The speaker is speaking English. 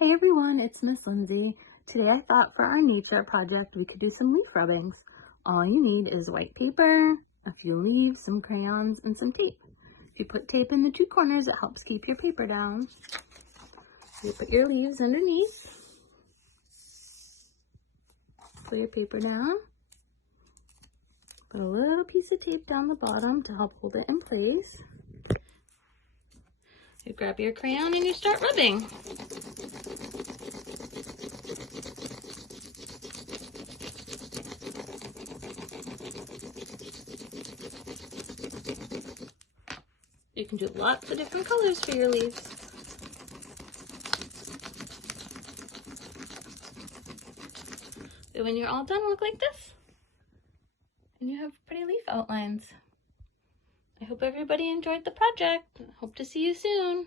Hey everyone, it's Miss Lindsay. Today I thought for our nature project we could do some leaf rubbings. All you need is white paper, a few leaves, some crayons, and some tape. If you put tape in the two corners, it helps keep your paper down. You put your leaves underneath. Put your paper down. Put a little piece of tape down the bottom to help hold it in place. You grab your crayon and you start rubbing. You can do lots of different colors for your leaves. So when you're all done, look like this. And you have pretty leaf outlines. I hope everybody enjoyed the project. Hope to see you soon.